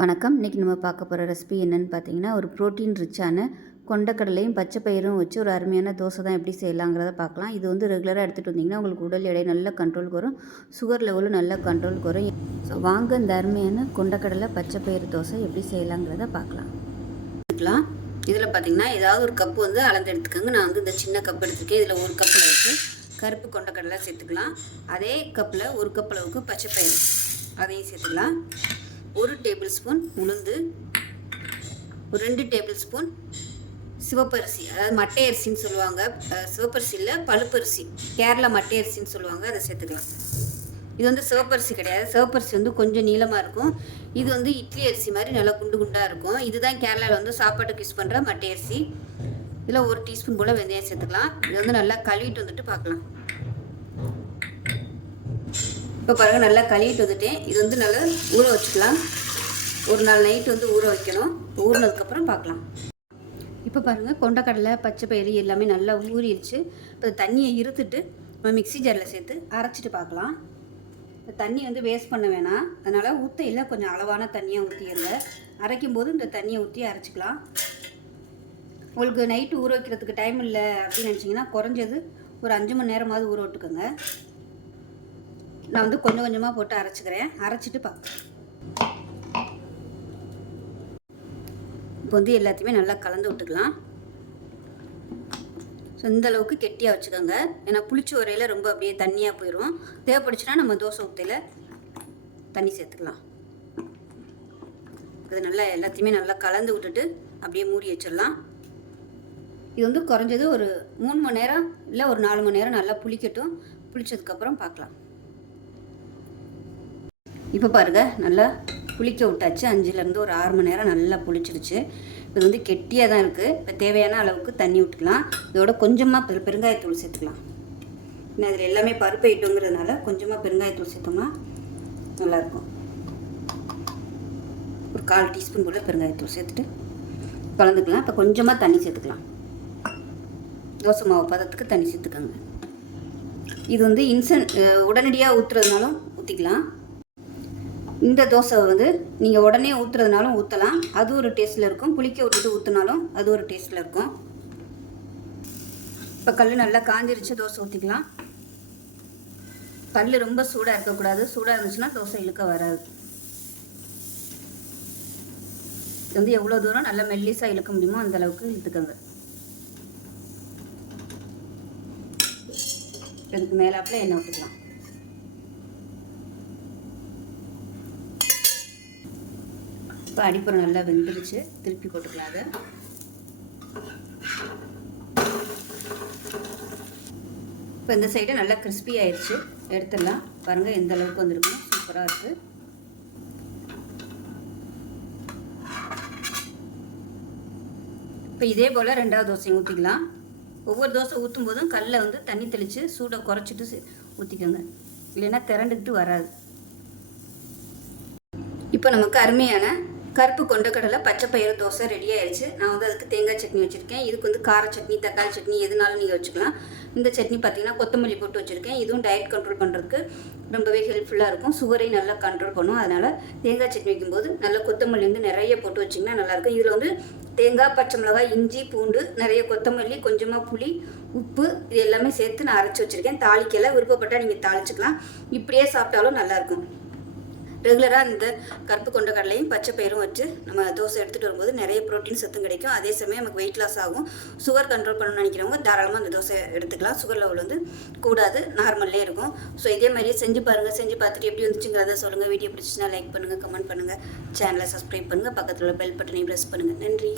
வணக்கம். இன்றைக்கி நம்ம பார்க்க போகிற ரெசிபி என்னென்னு பார்த்தீங்கன்னா ஒரு ப்ரோட்டீன் ரிச்சான கொண்டக்கடலையும் பச்சை பயிரும் வச்சு ஒரு அருமையான தோசை தான் எப்படி செய்யலாங்கிறத பார்க்கலாம். இது வந்து ரெகுலராக எடுத்துகிட்டு வந்தீங்கன்னா உங்களுக்கு உடல் எடை நல்ல கண்ட்ரோலுக்கு வரும் சுகர் லெவலும் நல்ல கண்ட்ரோலுக்கு வரும் ஸோ வாங்க இந்த அருமையான கொண்டக்கடலை பச்சை பயிறு தோசை எப்படி செய்யலாங்கிறத பார்க்கலாம். எடுத்துக்கலாம். இதில் பார்த்தீங்கன்னா ஏதாவது ஒரு கப்பு வந்து அளந்து எடுத்துக்கோங்க. நான் வந்து இந்த சின்ன கப் எடுத்துருக்கேன். இதில் ஒரு கப்பில் வச்சு கருப்பு கொண்டக்கடலை சேர்த்துக்கலாம். அதே கப்பில் ஒரு கப் அளவுக்கு பச்சை பயிறு. அதையும் சேர்த்துக்கலாம். ஒரு டேபிள் ஸ்பூன் உளுந்து ஒரு ரெண்டு டேபிள் ஸ்பூன் சிவப்பரிசி அதாவது மட்டை அரிசின்னு சொல்லுவாங்க. சிவப்பரிசி இல்லை பழுப்பரிசி. கேரளா மட்டை அரிசின்னு சொல்லுவாங்க அதை சேர்த்துக்கலாம். இது வந்து சிவப்பரிசி கிடையாது. சிவப்பரிசி வந்து கொஞ்சம் நீளமாக இருக்கும். இது வந்து இட்லி அரிசி மாதிரி நல்லா குண்டு குண்டாக இருக்கும். இதுதான் கேரளாவில் வந்து சாப்பாட்டுக்கு யூஸ் பண்ணுற மட்டை அரிசி. இதில் ஒரு டீஸ்பூன் போல் வெந்தயம் சேர்த்துக்கலாம். இது வந்து நல்லா கழுவிட்டு வந்துட்டு பார்க்கலாம். இப்போ பாருங்கள் நல்லா கழுவிட்டு வந்துட்டேன். இது வந்து நல்லா ஊற வச்சுக்கலாம். ஒரு நாள் நைட் வந்து ஊற வைக்கணும். ஊறினதுக்கப்புறம் பார்க்கலாம். இப்போ பாருங்கள் கொண்டக்கடலை பச்சை பயிறு எல்லாமே நல்லா ஊறிடுச்சு. இப்போ தண்ணியை இருத்துட்டு நம்ம மிக்ஸி ஜாரில் சேர்த்து அரைச்சிட்டு பார்க்கலாம். இந்த தண்ணி வந்து வேஸ்ட் பண்ண வேணாம். அதனால் ஊற்றையில் கொஞ்சம் அளவான தண்ணியாக ஊற்றிடுங்க அரைக்கும் போது இந்த தண்ணியை ஊற்றி அரைச்சிக்கலாம். உங்களுக்கு நைட்டு ஊற வைக்கிறதுக்கு டைம் இல்லை அப்படின்னு நினச்சிங்கன்னா குறைஞ்சது ஒரு அஞ்சு மணி நேரமாவது ஊற விட்டுக்கோங்க. நான் வந்து கொஞ்சம் கொஞ்சமாக போட்டு அரைச்சிக்கிறேன். அரைச்சிட்டு பார்க்குறேன் இப்போ வந்து எல்லாத்தையுமே நல்லா கலந்து விட்டுக்கலாம். ஸோ இந்த அளவுக்கு கெட்டியாக வச்சுக்கோங்க. ஏன்னா புளிச்சு உரையில் ரொம்ப அப்படியே தண்ணியாக போயிடும் தேவைப்படுச்சுன்னா நம்ம தோசை ஊற்றியில் தண்ணி சேர்த்துக்கலாம். இது நல்லா எல்லாத்தையுமே நல்லா கலந்து விட்டுட்டு அப்படியே மூடி வச்சிடலாம். இது வந்து குறைஞ்சது ஒரு மூணு மணி நேரம் இல்லை ஒரு நாலு மணி நேரம் நல்லா புளிக்கட்டும். புளிச்சதுக்கப்புறம் பார்க்கலாம். இப்போ பாருங்க நல்லா புளிக்க விட்டாச்சு. அஞ்சுலேருந்து ஒரு ஆறு மணி நேரம் நல்லா புளிச்சிருச்சு. இது வந்து கெட்டியாக தான் இருக்குது இப்போ தேவையான அளவுக்கு தண்ணி விட்டுக்கலாம் இதோட கொஞ்சமாக பெரு பெருங்காயத்தூள் சேர்த்துக்கலாம். ஏன்னா அதில் எல்லாமே பருப்பு ஐட்டங்கிறதுனால கொஞ்சமாக பெருங்காயத்தூள் சேர்த்தோம்னா நல்லாயிருக்கும். ஒரு கால் டீஸ்பூன் போல் பெருங்காயத்தூள் சேர்த்துட்டு கலந்துக்கலாம். இப்போ கொஞ்சமாக தண்ணி சேர்த்துக்கலாம். தோசை மாவு பதத்துக்கு தண்ணி சேர்த்துக்கோங்க. இது வந்து இன்சன்ட் உடனடியாக ஊற்றுறதுனாலும் ஊற்றிக்கலாம் இந்த தோசை வந்து நீங்கள் உடனே ஊற்றுறதுனாலும் ஊற்றலாம் அது ஒரு டேஸ்ட்டில் இருக்கும். புளிக்க விட்டுட்டு ஊற்றினாலும் அது ஒரு டேஸ்ட்டில் இருக்கும். இப்போ கல் நல்லா காஞ்சிருச்சு தோசை ஊற்றிக்கலாம் கல் ரொம்ப சூடாக இருக்கக்கூடாது. சூடாக இருந்துச்சுன்னா தோசை இழுக்க வராது. இது வந்து எவ்வளோ தூரம் நல்லா மெல்லிஸாக இழுக்க முடியுமோ அந்த அளவுக்கு இழுத்துக்கோங்க. இதுக்கு மேலாப்பில் எண்ணெய் ஊற்றிக்கலாம் இப்போ அடிப்புறம் நல்லா வெந்துருச்சு. திருப்பி போட்டுக்கலாம் அதை. இப்போ இந்த சைடு நல்லா கிறிஸ்பி ஆயிடுச்சு எடுத்துடலாம். பாருங்கள் எந்த அளவுக்கு வந்திருக்கும் சூப்பராக இருக்குது இப்போ இதே போல் ரெண்டாவது தோசையும் ஊற்றிக்கலாம் ஒவ்வொரு தோசை ஊற்றும் போதும் கல்லில் வந்து தண்ணி தெளித்து சூடை குறைச்சிட்டு ஊற்றிக்கோங்க இல்லைன்னா திரண்டுக்கிட்டு வராது. இப்போ நமக்கு அருமையான கருப்பு கொண்டக்கடலை பச்சை பயிறு தோசை ரெடி ஆயிடுச்சு நான் வந்து அதுக்கு தேங்காய் சட்னி வச்சுருக்கேன். இதுக்கு வந்து கார சட்னி தக்காளி சட்னி எதுனாலும் நீங்கள் வச்சுக்கலாம். இந்த சட்னி பார்த்தீங்கன்னா கொத்தமல்லி போட்டு வச்சுருக்கேன். இதுவும் டயட் கண்ட்ரோல் பண்ணுறதுக்கு ரொம்பவே ஹெல்ப்ஃபுல்லாக இருக்கும். சுகரையும் நல்லா கண்ட்ரோல் பண்ணும். அதனால் தேங்காய் சட்னி வைக்கும்போது நல்லா கொத்தமல்லி வந்து நிறைய போட்டு வச்சிங்கன்னா நல்லாயிருக்கும் இதில் வந்து தேங்காய் பச்சை மிளகாய் இஞ்சி பூண்டு நிறைய கொத்தமல்லி கொஞ்சமாக புளி உப்பு இது எல்லாமே சேர்த்து நான் அரைச்சி வச்சுருக்கேன். தாளிக்கலை. விருப்பப்பட்டால் நீங்கள் தாளிச்சுக்கலாம். இப்படியே சாப்பிட்டாலும் நல்லாயிருக்கும் ரெகுலராக இந்த கருப்பு கொண்ட கடலையும் பச்சை பயிரும் வச்சு நம்ம தோசை எடுத்துகிட்டு வரும்போது நிறைய ப்ரோட்டீன் சத்தும் கிடைக்கும். அதே சமயம் நமக்கு வெயிட் லாஸ் ஆகும். சுகர் கண்ட்ரோல் பண்ணணும்னு நினைக்கிறவங்க தாராளமாக அந்த தோசை எடுத்துக்கலாம். சுகர் லெவல் வந்து கூடாது நார்மல்லே இருக்கும். ஸோ இதே மாதிரியே செஞ்சு பாருங்கள் செஞ்சு பார்த்துட்டு எப்படி வந்துச்சுங்கிறத சொல்லுங்கள் வீடியோ பிடிச்சிச்சுன்னா லைக் பண்ணுங்கள் கமெண்ட் பண்ணுங்கள் சேனலை சப்ஸ்கிரைப் பண்ணுங்கள் பக்கத்தில் உள்ள பெல் பட்டனையும் ப்ரெஸ் பண்ணுங்கள் நன்றி.